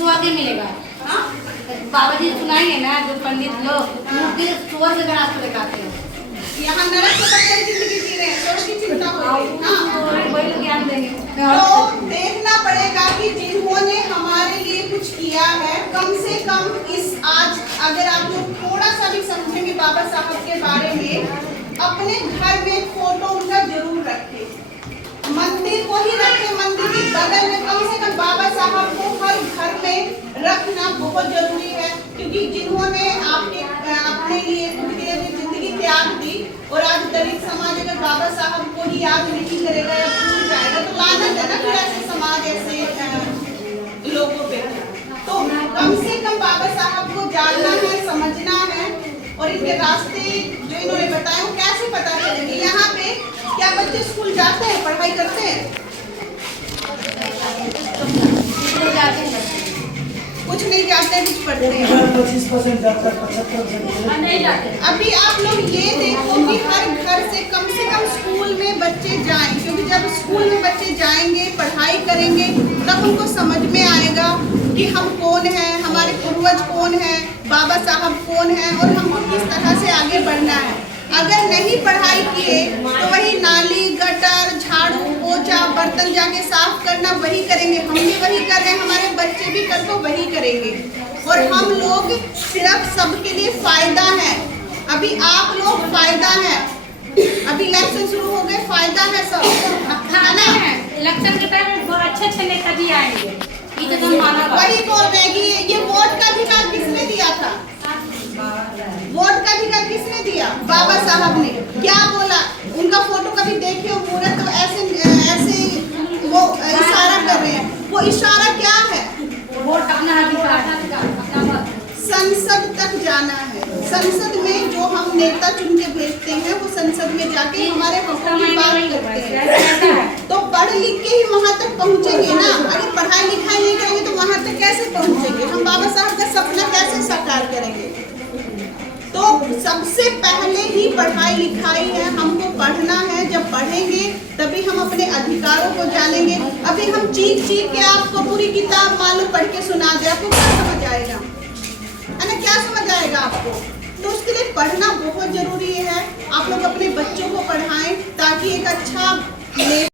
उसको आगे मिलेगा। हाँ, बाबा जी सुनाएंगे ना, जो पंडित लोग मुक्ति स्वर्ग का रास्ता दिखाते हैं। यहाँ नरक से बचकर जिंदगी जी रहे हैं, स्वर्ग की चिंता होगी। हाँ, वही लोग ज्ञान देंगे। तो देखना पड़ेगा कि जिन्होंने हमारे लिए कुछ किया है, कम से कम इस आज अगर आप लोग थोड़ा सा भी समझेंगे बाबा साहब के बारे में, अपने घर में फोटो उनका जरूर रखें, मंदिर को ही रखें, मंदिर के बगल में कम से कम बाबा साहब को हर घर में रखना बहुत जरूरी है, क्योंकि जिन्होंने आपके अपने लिए जिंदगी त्याग दी और आज दलित समाज अगर बाबा साहब को ही याद नहीं करेगा या भूल जाएगा तो लानत है ना कि ऐसे समाज ऐसे लोगों पे। तो कम से कम बाबा साहब को जानना है, समझना है, और इनके रास्ते जो इन्होंने बताए वो कैसे पता चलेंगे। यहाँ पे क्या बच्चे स्कूल जाते हैं, पढ़ाई करते हैं? कुछ नहीं जाते, कुछ पढ़ते हैं। 25% जाता है, 75% नहीं जाते। अभी आप लोग ये देखो कि हर घर से कम स्कूल में बच्चे जाएं, क्योंकि जब स्कूल में बच्चे जाएंगे, पढ़ाई करेंगे, तब उनको समझ में आएगा कि हम कौन हैं, हमारे पूर्वज कौन हैं, बाबा साहब कौन हैं और हमको किस तरह से आगे बढ़ना है। अगर नहीं पढ़ाई किए तो वही नाली, गटर, झाड़ू, पोछा, बर्तन जाके साफ करना वही करेंगे, हम भी वही कर रहे हैं, हमारे बच्चे भी कल को वही करेंगे। और हम लोग सिर्फ सबके लिए फायदा है, अभी आप लोग फायदा है, अभी इलेक्शन शुरू हो गए, फायदा है सब, है ना? इलेक्शन के टाइम में अच्छे नेताजी आएंगे, वही बोल रहे हैं कि ये वोट का अधिकार किसने दिया था? वोट का अधिकार किसने दिया? बाबा साहब ने। क्या बोला? उनका फोटो कभी देखे हो मूर्त तो ऐसे वो इशारा कर रहे हैं, वो इशारा क्या है? वोट अपना अधिकार, संसद तक जाना है। संसद में जो हम नेता चुन के भेजते हैं वो संसद में जाके हमारे हकों की बात करते हैं, तो पढ़ लिख के ही वहाँ तक पहुँचेंगे ना। अगर पढ़ाई लिखाई नहीं करेंगे तो वहाँ तक कैसे पहुँचेंगे? हम बाबा साहब का सपना कैसे साकार करेंगे? तो सबसे पहले ही पढ़ाई लिखाई है, हमको पढ़ना है। जब पढ़ेंगे तभी हम अपने अधिकारों को जानेंगे। अभी हम चीख के आपको पूरी किताब मालूम पढ़ के सुना दे, आपको क्या समझ आएगा? है ना, क्या समझ आएगा आपको? तो उसके लिए पढ़ना बहुत जरूरी है। आप लोग अपने बच्चों को पढ़ाएं ताकि एक अच्छा नेता